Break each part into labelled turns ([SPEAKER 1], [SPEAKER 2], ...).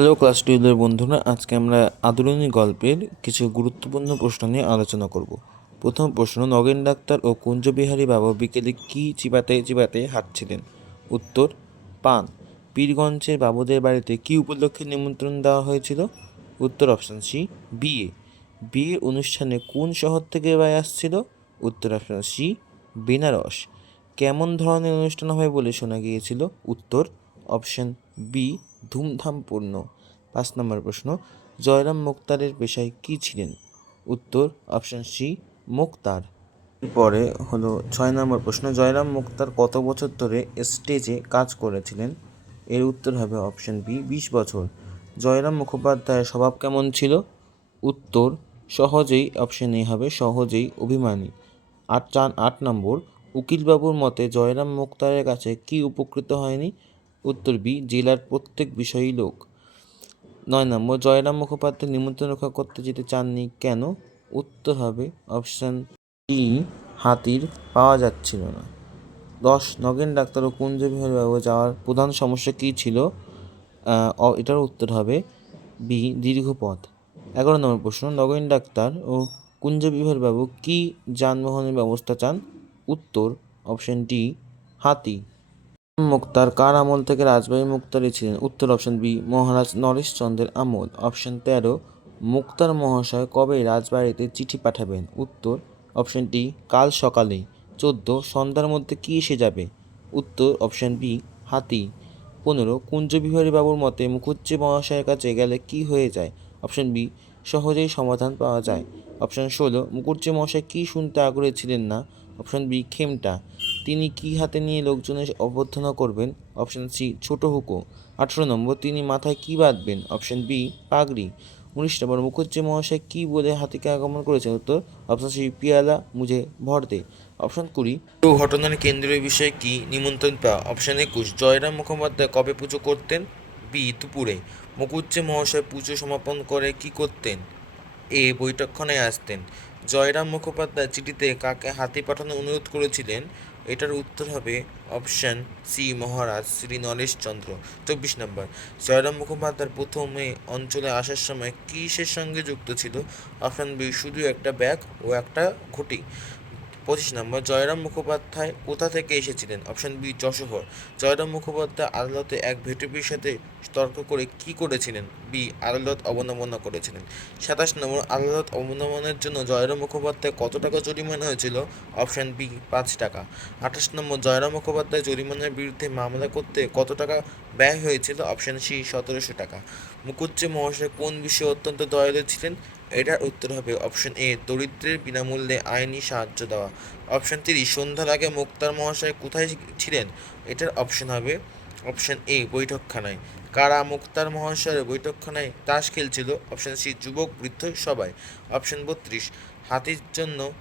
[SPEAKER 1] Hello class টুয়েলভের বন্ধুরা, আজকে আমরা আদরণী গল্পের কিছু গুরুত্বপূর্ণ প্রশ্ন নিয়ে আলোচনা করব। প্রথম প্রশ্ন, নগেন ডাক্তার ও কুঞ্জবিহারী বাবু বিকেলে কি চিবাতে চিবাতে হাঁটছিলেন? উত্তর, পান। পীরগঞ্জের বাবুদের বাড়িতে কি উপলক্ষে নিমন্ত্রণ দেওয়া হয়েছিল? উত্তর অপশান সি বিয়ে বিয়ের অনুষ্ঠানে কোন শহর থেকে এবার আসছিল? উত্তর অপশান সি বেনারস। কেমন ধরনের অনুষ্ঠান হবে বলে শোনা গিয়েছিল? উত্তর অপশন বি ধুমধামপূর্ণ? পাঁচ নম্বর প্রশ্ন, জয়রাম মুক্তারের পেশায় কী ছিলেন? উত্তর, অপশন সি, মুক্তার। পরে হলো ছয় নম্বর প্রশ্ন, জয়রাম মুক্তার কত বছর ধরে স্টেজে কাজ করেছিলেন? এর উত্তর হবে অপশন বি, বিশ বছর। জয়রাম মুখোপাধ্যায়ের স্বভাব কেমন ছিল? উত্তর, সহজেই, অপশন এ হবে, সহজেই অভিমানী। আট চার, আট নম্বর, উকিলবাবুর মতে জয়রাম মুক্তারের কাছে কি উপকৃত হয়নি? উত্তর বি, জেলার প্রত্যেক বিষয়ী লোক। নয় নম্বর, জয়রাম মুখোপাধ্যায় নিমন্ত্রণ রক্ষা করতে যেতে চাননি কেন? উত্তর হবে অপশান ডি হাতির পাওয়া যাচ্ছিল না। দশ, নগেন ডাক্তার ও কুঞ্জবিহারী বাবু যাওয়ার প্রধান সমস্যা কী ছিল? এটার উত্তর হবে বি, দীর্ঘ পথ। এগারো নম্বর প্রশ্ন, নগেন ডাক্তার ও কুঞ্জবিহারী বাবু কী যানবাহনের ব্যবস্থা চান? উত্তর অপশন ডি হাতি। মুক্তার কার আমল থেকে রাজবাড়ী মুক্তারি ছিলেন? উত্তর অপশন বি মহারাজ নরেশচন্দ্রের আমল। অপশন তেরো, মুক্তার মহাশয় কবে রাজবাড়িতে চিঠি পাঠাবেন? উত্তর অপশন ডি কাল সকালে চোদ্দ, সন্ধ্যার মধ্যে কি এসে যাবে? উত্তর অপশন বি হাতি। পনেরো, কুঞ্জবিহারী বাবুর মতে মুখুজ্জে মহাশয়ের কাছে গেলে কি হয়ে যায়? অপশন বি সহজেই সমাধান পাওয়া যায়। অপশন ষোলো মুখুজ্জে মহাশয় কি শুনতে আগ্রহী ছিলেন না? অপশন বি খেমটা। তিনি কি হাতে নিয়ে লোকজনের অভ্যর্থনা করবেন? অপশন সি, ছোট হুকো। আঠেরো নম্বর, তিনি মাথায় কি বাঁধবেন? অপশন বি, পাগড়ি। উনিশ নম্বর মুখুজ্জে মহাশয় কি বলে হাতিকে আগমন করেছেন? উত্তর, অপশন সি, পিয়ালা, মুঝে ভর দে অপশন কুড়ি তো ঘটনার কেন্দ্রীয় বিষয় কি নিমন্ত্রণ পাওয়া? অপশন একুশ, জয়রাম মুখোপাধ্যায় কবে পুজো করতেন? বি, দুপুরে। মুখুজ্জে মহাশয় পুজো সমাপন করে কি করতেন? এ, বৈঠকখানায় আসতেন। জয়রাম মুখোপাধ্যায় চিঠিতে কাকে হাতি পাঠানোর অনুরোধ করেছিলেন? এটার উত্তর হবে অপশান সি মহারাজ শ্রী নরেশচন্দ্র চব্বিশ নম্বর, জয়রাম মুখোপাধ্যায় প্রথমে অঞ্চলে আসার সময় কিসের সঙ্গে যুক্ত ছিল? অপশান বি শুধু একটা ব্যাগ ও একটা ঘটি। পঁচিশ নম্বর, জয়রাম মুখোপাধ্যায় কোথা থেকে এসেছিলেন? Option B, Jashore. Jayram Mukhopadhyay আদালতে এক ভেটুপির সাথে তর্ক করে কি করেছিলেন? বি, আদালত অবলম্বনা করেছিলেন। সাতাশ নম্বর, আদালত অবলম্বনের জন্য জয়রাম মুখোপাধ্যায় কত টাকা জরিমানা হয়েছিল? অপশন বি, পাঁচ টাকা। আঠাশ নম্বর, জয়রাম মুখোপাধ্যায় জরিমানার বিরুদ্ধে মামলা করতে কত টাকা ব্যয় হয়েছিল? অপশন সি, সতেরোশো টাকা। মুকুজ্জে মহাশয় কোন বিষয়ে অত্যন্ত দয়ালু ছিলেন? এটার উত্তর হবে অপশন এ দরিদ্রের বিনামূল্যে আইনি সাহায্য দেওয়া। অপশন তিরিশ সন্ধ্যার আগে মুক্তার মহাশয় কোথায় ছিলেন? এটার অপশন হবে অপশন এ বৈঠকখানায়। কারা মুক্তার মহাশয়ের বৈঠকখানায় তাস খেলছিল? অপশন সি যুবক, বৃদ্ধ সবাই। অপশন বত্রিশ, হাতির জন্য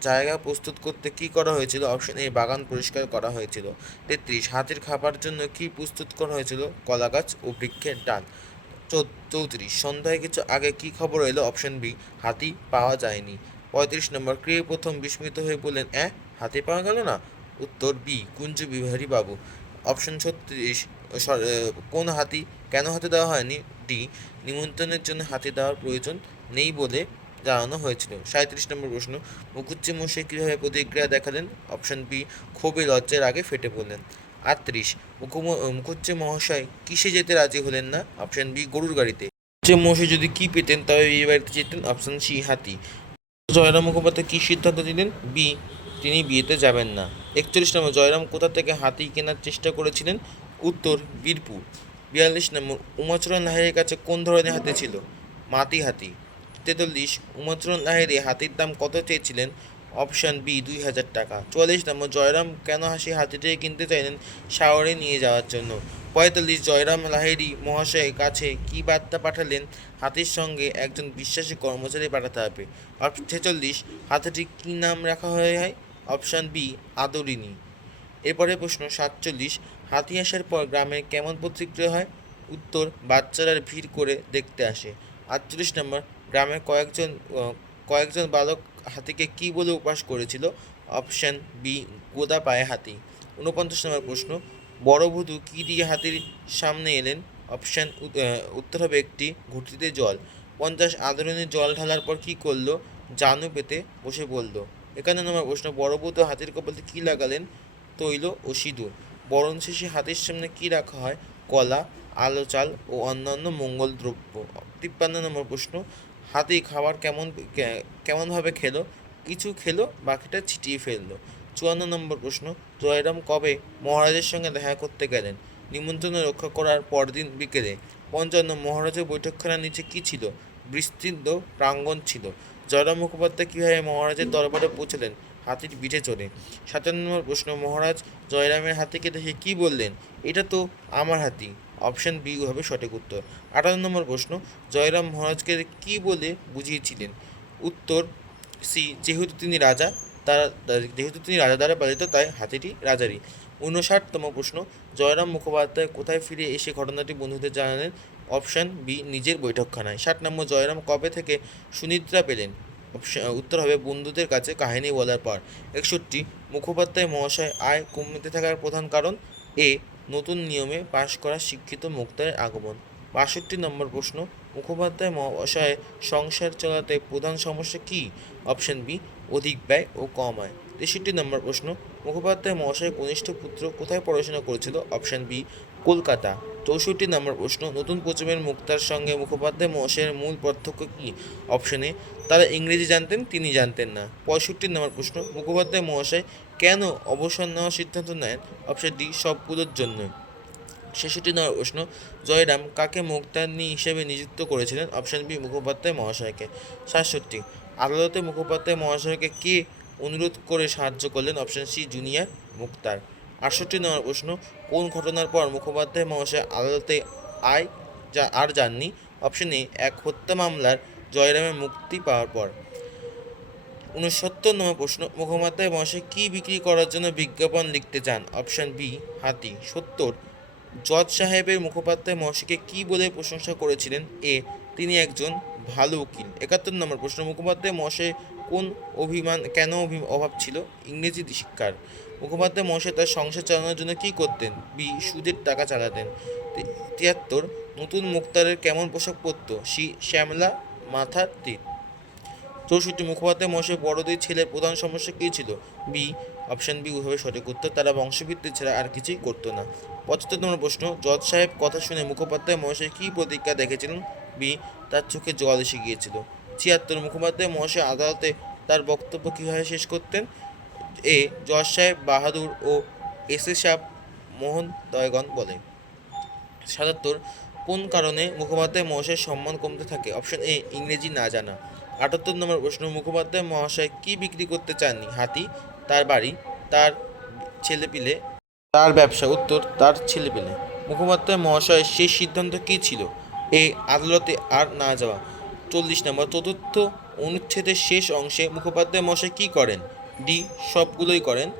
[SPEAKER 1] জায়গা প্রস্তুত করতে কি করা হয়েছিল? অপশন এ বাগান পরিষ্কার করা হয়েছিল। তেত্রিশ, হাতির খাবার জন্য কি প্রস্তুত করা হয়েছিল? কলা গাছ ও বৃক্ষের ডাল। চৌত্রিশ। সন্ধ্যায় কিছু আগে কি খবর এলো? অপশন বি, হাতি পাওয়া যায়নি। পঁয়ত্রিশ নম্বর, কে প্রথম বিস্মিত হয়ে বললেন, অ্যাঁ, হাতি পাওয়া গেল না? উত্তর বি, কুঞ্জ বিহারী বাবু। অপশন ছত্রিশ কোন হাতি? কেন হাতে দেওয়া হয়নি? ডি, নিমন্ত্রণের জন্য হাতি দেওয়ার প্রয়োজন নেই বলে জানানো হয়েছিল। সাঁত্রিশ নম্বর প্রশ্ন মুখুজ্জে মশাই কীভাবে প্রতিক্রিয়া দেখালেন? অপশন বি, ক্ষোভে লজ্জার আগে ফেটে পড়লেন। আটত্রিশ। মুখুজ্জে মহাশয় কিসে যেতে রাজি হলেন না? অপশন বি গরুর গাড়িতে। মুখুজ্জে মহাশয় যদি কি পেতেন, তবে এই বাড়িতে যেতেন। অপশন সি হাতি। জয়রাম মুখোপাধ্যায় কী সিদ্ধান্ত দিলেন বি তিনি বিয়েতে যাবেন না। একচল্লিশ নম্বর, জয়রাম কোথা থেকে হাতি কেনার চেষ্টা করেছিলেন? উত্তর, বীরপুর। বিয়াল্লিশ নম্বর, উমাচরণ লাহিড়ির কাছে কোন ধরনের হাতি ছিল? মাটি হাতি। তেতাল্লিশ, উমাচরণ লাহিড়ি হাতির দাম কত চেয়েছিলেন? অপশান বি, দুই হাজার টাকা। চুয়াল্লিশ নম্বর, জয়রাম কেন হাসি হাতিটাকে কিনতে চাইলেন শাওয়ারে নিয়ে যাওয়ার জন্য? পঁয়তাল্লিশ, জয়রাম লাহেরি মহাশয়ের কাছে কি বার্তা পাঠালেন? হাতির সঙ্গে একজন বিশ্বাসী কর্মচারী পাঠাতে হবে। ছেচল্লিশ, হাতিটির কী নাম রাখা হয়ে হয়? অপশান বি আদরিনী এরপরে প্রশ্ন সাতচল্লিশ, হাতি আসার পর গ্রামের কেমন প্রতিক্রিয়া হয়? উত্তর, বাচ্চারা ভিড় করে দেখতে আসে। আটচল্লিশ নম্বর, গ্রামের কয়েকজন কয়েকজন বালক হাতিকে কী বলে উপাস করেছিল? অপশান বি, গোদা পায়ে হাতি। ঊনপঞ্চাশ নম্বর প্রশ্ন, বড় বধূ কী দিয়ে হাতির সামনে এলেন? অপশান উত্তর হবে একটি ঘটিতে জল। পঞ্চাশ, আদরণী জল ঢালার পর কী করল? জানু পেতে বসে পড়ল। এখানে নম্বর প্রশ্ন, বড় হাতের কপালে কী লাগালেন? তৈল ও সিঁদুর। বরণ শেষে হাতের সামনে কী রাখা হয়? কলা, আলো চাল ও অন্যান্য মঙ্গল দ্রব্য। তিপ্পান্ন নম্বর প্রশ্ন হাতি খাবার কেমন কেমনভাবে খেলো, কিছু খেলো, বাকিটা ছিটিয়ে ফেলল। চুয়ান্ন নম্বর প্রশ্ন, জয়রাম কবে মহারাজের সঙ্গে দেখা করতে গেলেন? নিমন্ত্রণ রক্ষা করার পরদিন বিকেলে। পঞ্চান্ন, মহারাজের বৈঠকখানার নিচে কী ছিল? বিস্তৃত প্রাঙ্গণ ছিল। জয়রাম মুখোপাধ্যায় কীভাবে মহারাজের দরবারে পৌঁছলেন? হাতির পিঠে চড়ে। সাতান্ন নম্বর প্রশ্ন, মহারাজ, জয়রামের হাতিকে দেখে কী বললেন? এটা তো আমার হাতি। অপশন বি হবে সঠিক উত্তর। আঠারো নম্বর প্রশ্ন, জয়রাম মহারাজকে কী বলে বুঝিয়েছিলেন? উত্তর, সি, যেহেতু তিনি রাজা, তারা, যেহেতু তিনি রাজা দ্বারা পালিত, তাই হাতিটি রাজারই। উনষাটতম প্রশ্ন, জয়রাম মুখোপাধ্যায় কোথায় ফিরে এসে ঘটনাটি বন্ধুদের জানালেন? অপশন বি, নিজের বৈঠকখানায়। ষাট নম্বর, জয়রাম কবে থেকে সুনিদ্রা পেলেন? উত্তর হবে বন্ধুদের কাছে কাহিনী বলার পর। একষট্টি, মুখোপাধ্যায় মহাশয় আয় কমতে থাকার প্রধান কারণ? এ নতুন নিয়মে পাশ করা শিক্ষিত মুক্তারের আগমন। বাষট্টি নম্বর প্রশ্ন, মুখোপাধ্যায় মহাশয় সংসার চালাতে প্রধান সমস্যা কী? অপশন বি, অধিক ব্যয় ও কম আয়। তেষট্টি নম্বর প্রশ্ন, মুখোপাধ্যায় মহাশয়ের কনিষ্ঠ পুত্র কোথায় পড়াশোনা করেছিল? Option B, Kolkata. চৌষট্টি নম্বর প্রশ্ন, নতুন প্রজন্মের মুক্তার সঙ্গে মুখোপাধ্যায় মহাশয়ের মূল পার্থক্য কী? অপশনে তারা ইংরেজি জানতেন, তিনি জানতেন না। পঁয়ষট্টি নম্বর প্রশ্ন, মুখোপাধ্যায় মহাশয় কেন অবসর নেওয়ার সিদ্ধান্ত নেন অপশন ডি সবগুলোর জন্য? ছেষট্টি নম্বর প্রশ্ন, জয়রাম কাকে মুক্তানি হিসেবে নিযুক্ত করেছিলেন? অপশন বি, মুখোপাধ্যায় মহাশয়কে। সাতষট্টি, আদালতে মুখোপাধ্যায় মহাশয়কে কে অনুরোধ করে সাহায্য করলেন? অপশন সি, জুনিয়র মুক্তার। আটষট্টি নম্বর প্রশ্ন, কোন ঘটনার পর মুখোপাধ্যায় মহাশয় আদালতে আয়, যা আর যাননি? অপশন এ, এক হত্যা মামলার জয়রামের মুক্তি পাওয়ার পর। উনসত্তর নম্বর প্রশ্ন, মুখোপাধ্যায় মহাশয় কী বিক্রি করার জন্য বিজ্ঞাপন লিখতে চান? অপশন বি, হাতি। সত্তর, জজ সাহেবের মুখোপাধ্যায় মহাশয়কে কী বলে প্রশংসা করেছিলেন? এ, তিনি একজন ভালো উকিল। একাত্তর নম্বর প্রশ্ন, মুখোপাধ্যায় মহাশয় কোন অভিমান, কেন অভি- অভাব ছিল? ইংরেজি শিক্ষার। মুখোপাধ্যায় মহাশয় তার সংসার চালানোর জন্য কী করতেন? বি, সুদের টাকা চালাতেন। তিয়াত্তর, নতুন মুক্তারের কেমন পোশাক পরত সি, শ্যামলা মাথার তীর চৌষট্টি মুখোপাধ্যায় মহাশয় বড়দের ছেলের প্রধান সমস্যা কী ছিল? বি, অপশন বি হবে সঠিক উত্তর, তারা বংশভিত্তি ছাড়া আর কিছুই করতো না। পঁচাত্তর নম্বর প্রশ্ন, জজ সাহেব কথা শুনে মুখোপাধ্যায় মহাশয় কী প্রতিজ্ঞা দেখেছিলেন? বি, তার চোখে জল এসে গিয়েছিল। ছিয়াত্তর মুখোপাধ্যায় মহাশয় আদালতে তার বক্তব্য কীভাবে শেষ করতেন? এ, জজ সাহেব বাহাদুর ও এস এ সাহেব মোহন দয়গণ বলে সাতাত্তর, কোন কারণে মুখোপাধ্যায় মহাশয়ের সম্মান কমতে থাকে? অপশন এ, ইংরেজি না জানা। আটাত্তর নম্বর প্রশ্ন, মুখোপাধ্যায় মহাশয় কি বিক্রি করতে চাননি? হাতি, তার বাড়ি, তার ছেলেপিলে, তার ব্যবসা, উত্তর, তার ছেলেপিলে। মুখোপাধ্যায় মহাশয়ের শেষ সিদ্ধান্ত কী ছিল? এ, আদালতে আর না যাওয়া। চল্লিশ নম্বর, চতুর্থ অনুচ্ছেদের শেষ অংশে মুখোপাধ্যায় মহাশয় কী করেন? ডি, সবগুলোই করেন।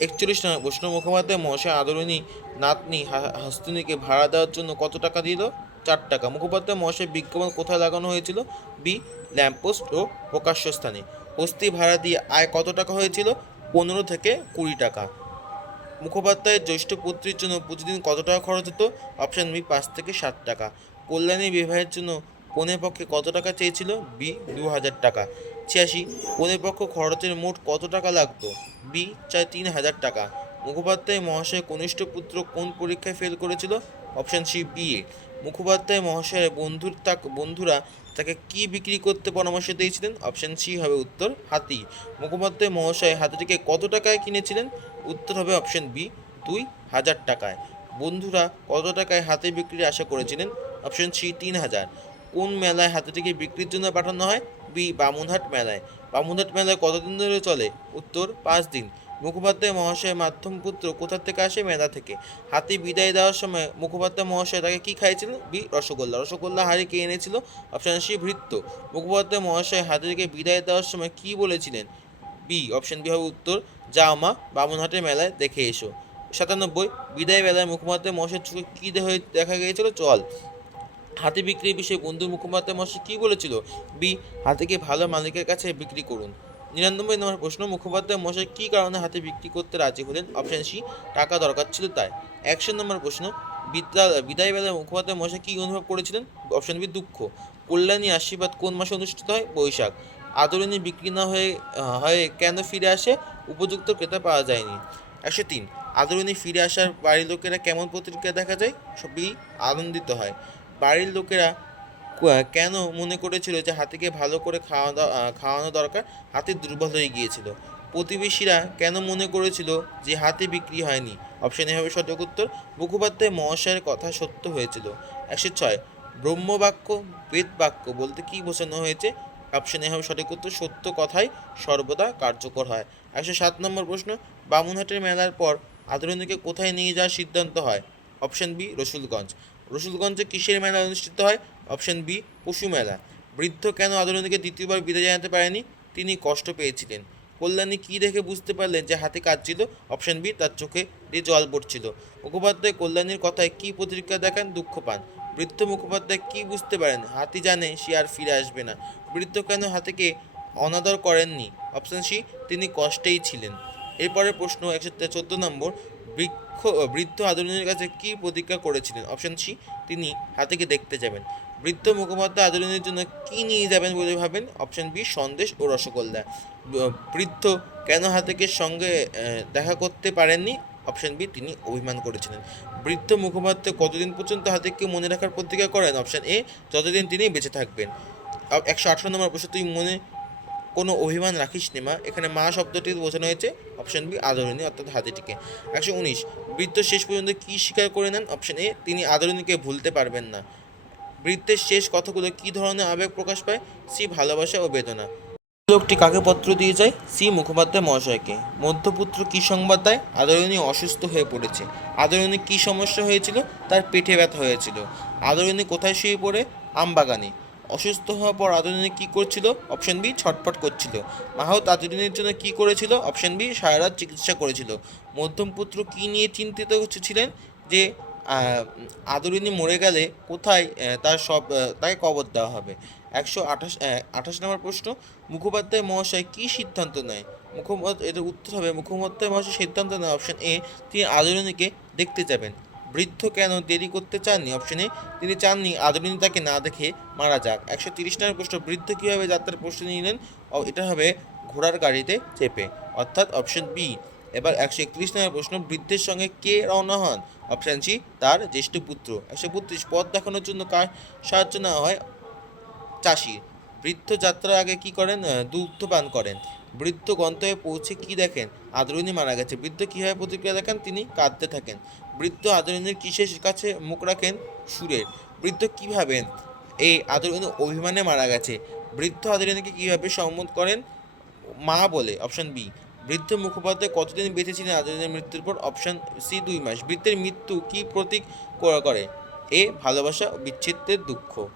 [SPEAKER 1] একচল্লিশ নম্বর প্রশ্ন, মুখোপাধ্যায় মহাশয় আদরণী নাতনি হাস্তিনীকে ভাড়া দেওয়ার জন্য কত টাকা দিল? চার টাকা। মুখোপাধ্যায় মহাশয় বিজ্ঞাপন কোথায় লাগানো হয়েছিল? বি, ল্যাম্পপোস্ট ও প্রকাশ্য স্থানে। বস্তি ভাড়া দিয়ে আয় কত টাকা হয়েছিল? পনেরো থেকে কুড়ি টাকা। মুখোপাধ্যায়ের জ্যৈষ্ঠ পুত্রীর জন্য প্রতিদিন কত টাকা খরচ হতো? অপশন বি, পাঁচ থেকে সাত টাকা। কল্যাণী বিবাহের জন্য পনেরো পক্ষে কত টাকা চেয়েছিল? বি, দু হাজার টাকা। ছিয়াশি পনেরো পক্ষ খরচের মোট কত টাকা লাগতো? বি চায় তিন হাজার টাকা। মুখোপাধ্যায় মহাশয় কনিষ্ঠ পুত্র কোন পরীক্ষায় ফেল করেছিল? Option C B A Mukhopadhyay মহাশয়ের বন্ধুর তাক, বন্ধুরা তাকে কি বিক্রি করতে পরামর্শ দিয়েছিলেন? অপশন সি হবে উত্তর, হাতি। মুখোপাধ্যায় মহাশয় হাতিটিকে কত টাকায় কিনেছিলেন? উত্তর হবে অপশন বি দুই হাজার টাকায়। বন্ধুরা কত টাকায় হাতি বিক্রির আশা করেছিলেন? অপশন সি তিন হাজার। কোন মেলায় হাতিটিকে বিক্রির জন্য পাঠানো হয়? বি বামুনহাট মেলায়। বামুনহাট মেলায় কতদিন ধরে চলে? উত্তর, পাঁচ দিন। মুখোপাধ্যায় মহাশয়ের মাধ্যম পুত্র কোথা থেকে আসে মেলা থেকে? হাতি বিদায় দেওয়ার সময় মুখোপাধ্যায় মহাশয় তাকে কি খাইয়েছিলেন বি, রসগোল্লা। রসগোল্লা হাড়ি কে এনেছিল? অপশন সি, ভৃত্য। মুখোপাধ্যায় মহাশয় হাতিকে বিদায় দেওয়ার সময় কি বলেছিলেন? বি, অপশন বি হবে উত্তর, যাও মা, বামুনহাটের মেলায় দেখে এসো। সাতানব্বই, বিদায় বেলায় মুখোপাধ্যায় মহাশয়ের চোখে কী দেখা গিয়েছিল? চল। হাতি বিক্রির বিষয়ে বন্ধু মুখোপাধ্যায় মহাশয় কী বলেছিল? বি, হাতিকে ভালো মালিকের কাছে বিক্রি করুন। নিরানব্বই নম্বর প্রশ্ন, মুখোপাধ্যায় মশাই কী কারণে হাতে বিক্রি করতে রাজি হলেন? অপশন সি টাকা দরকার ছিল তাই। একশো নম্বর প্রশ্ন, বিদ্যা- বিদায় বেলায় মুখোপাধ্যায় মশাই কী অনুভব করেছিলেন? অপশন বি দুঃখ। কল্যাণী আশীর্বাদ কোন মাসে অনুষ্ঠিত হয়? বৈশাখ। আদরণী বিক্রি না হয়ে হয়ে কেন ফিরে আসে? উপযুক্ত ক্রেতা পাওয়া যায়নি। একশো তিন, আদরণী ফিরে আসার বাড়ির লোকেরা কেমন প্রতিক্রিয়া দেখা যায়? সবই আনন্দিত হয়। বাড়ির লোকেরা কেন মনে করেছিল যে হাতিকে ভালো করে খাওয়া খাওয়ানো দরকার? হাতি দুর্বল হয়ে গিয়েছিল। প্রতিবেশীরা কেন মনে করেছিল যে হাতি বিক্রি হয়নি? অপশন এ হবে সঠিক উত্তর, মুখোপাধ্যায় মহাশয়ের কথা সত্য হয়েছিল। একশো ছয়, ব্রহ্মবাক্য বেদ বাক্য বলতে কি বোঝানো হয়েছে? অপশন এ হবে সঠিক উত্তর, সত্য কথাই সর্বদা কার্যকর হয়। একশো সাত নম্বর প্রশ্ন, বামুনহাটের মেলার পর আদরণীকে কোথায় নিয়ে যাওয়ার সিদ্ধান্ত হয়? Option B, Rasulganj. রসুলগঞ্জে কিসের মেলা অনুষ্ঠিত হয়? অপশন বি, পশু মেলা। বৃদ্ধ কেন আদরণীকে দ্বিতীয়বার বিদায় জানাতে পারেনি? তিনি কষ্ট পেয়েছিলেন। কল্যাণী কী দেখে বুঝতে পারলেন যে হাতে কাঁদছিল অপশন বি, তার চোখে দিয়ে জল পড়ছিল। মুখোপাধ্যায় কল্যাণীর কথায় কী প্রতিক্রিয়া দেখান? দুঃখ পান। বৃদ্ধ মুখোপাধ্যায় কী বুঝতে পারেন? হাতি জানে সে আর ফিরে আসবে না। বৃদ্ধ কেন হাতিকে অনাদর করেননি? অপশন সি, তিনি কষ্টেই ছিলেন। এরপরের প্রশ্ন, একশো চোদ্দ নম্বর বৃক্ষ বৃদ্ধ আদরণীর কাছে কী প্রতিজ্ঞা করেছিলেন? অপশন সি তিনি হাতিকে দেখতে যাবেন। বৃদ্ধ মুখোপাধ্যায় আদরণীর জন্য কী নিয়ে যাবেন বলে ভাবেন? অপশন বি সন্দেশ ও রসগোল্লা। বৃদ্ধ কেন হাতিকে সঙ্গে দেখা করতে পারেননি? অপশন বি তিনি অভিমান করেছিলেন। বৃদ্ধ মুখোপাধ্যায় কতদিন পর্যন্ত হাতিকে মনে রাখার প্রতিজ্ঞা করেন? অপশন এ যতদিন তিনি বেঁচে থাকবেন। একশো আঠারো নম্বর প্রশ্ন, তুই মনে কোনো অভিমান রাখিস নি মা। এখানে মা শব্দটি বোঝানো হয়েছে অপশন বি আদরণী, অর্থাৎ হাতিটিকে। একশো উনিশ বৃদ্ধ শেষ পর্যন্ত কী স্বীকার করে নেন? অপশন এ তিনি আদরণীকে ভুলতে পারবেন না। বৃদ্ধের শেষ কথাগুলো কী ধরনের আবেগ প্রকাশ পায়? সি ভালোবাসা ও বেদনা। লোকটি কাকে পত্র দিয়ে যায়? সি মুখোপাধ্যায় মহাশয়কে। মধ্যপুত্র কী সংবাদ দেয়? আদরণী অসুস্থ হয়ে পড়েছে। আদরণী কী সমস্যা হয়েছিল? তার পেটে ব্যথা হয়েছিল। আদরণী কোথায় শুয়ে পড়ে? আমবাগানে। অসুস্থ হওয়ার পর আদরণী কী করছিল? অপশন বি ছটফট করছিল। মাহত আদরণীর জন্য কী করেছিল? অপশন বি সারা রাত চিকিৎসা করেছিল। মধ্যম পুত্র কী নিয়ে চিন্তিত ছিলেন? যে আদরিনী মরে গেলে কোথায় তার সব তাকে কবর দেওয়া হবে? একশো আঠাশ আঠাশ নম্বর প্রশ্ন, মুখোপাধ্যায় মহাশয় কী সিদ্ধান্ত নেয়? মুখোপাধ্যায় এটার উত্তর হবে মুখোপাধ্যায় মহাশয় সিদ্ধান্ত নেয়। অপশন এ তিনি আদরিনীকে দেখতে যাবেন। বৃদ্ধ কেন দেরি করতে চাননি? অপশন তিনি চাননি আদরিনী তাকে না দেখে মারা যাক। একশো তিরিশ নম্বর প্রশ্ন, বৃদ্ধ কীভাবে যাত্রার প্রশ্ন নিলেন? এটা হবে ঘোড়ার গাড়িতে চেপে। অর্থাৎ অপশন বি এবার একশো একত্রিশ নম্বর প্রশ্ন, বৃদ্ধের সঙ্গে কে রওনা হন? অপশান সি তার জ্যেষ্ঠ পুত্র। একশো বত্রিশ, পথ দেখানোর জন্য কার সাহায্য নেওয়া হয়? চাষির। বৃদ্ধ যাত্রার আগে কি করেন? দুগ্ধ পান করেন। বৃদ্ধ গন্তব্যে পৌঁছে কি দেখেন? আদরণী মারা গেছে। বৃদ্ধ কীভাবে প্রতিক্রিয়া দেখেন? তিনি কাঁদতে থাকেন। বৃদ্ধ আদরণীর কিসের কাছে মুখ রাখেন? সুরের। বৃদ্ধ কী ভাবেন? এই আদরণী অভিমানে মারা গেছে। বৃদ্ধ আদরণীকে কীভাবে সম্মত করেন? মা বলে, অপশন বি। বৃদ্ধ মুখোপাধ্যায় কতদিন বেঁচে ছিলেন আদরণীর মৃত্যুর পর? অপশন সি, দুই মাস। বৃদ্ধের মৃত্যু কি প্রতীক করে? এ, ভালোবাসা, বিচ্ছেদের দুঃখ।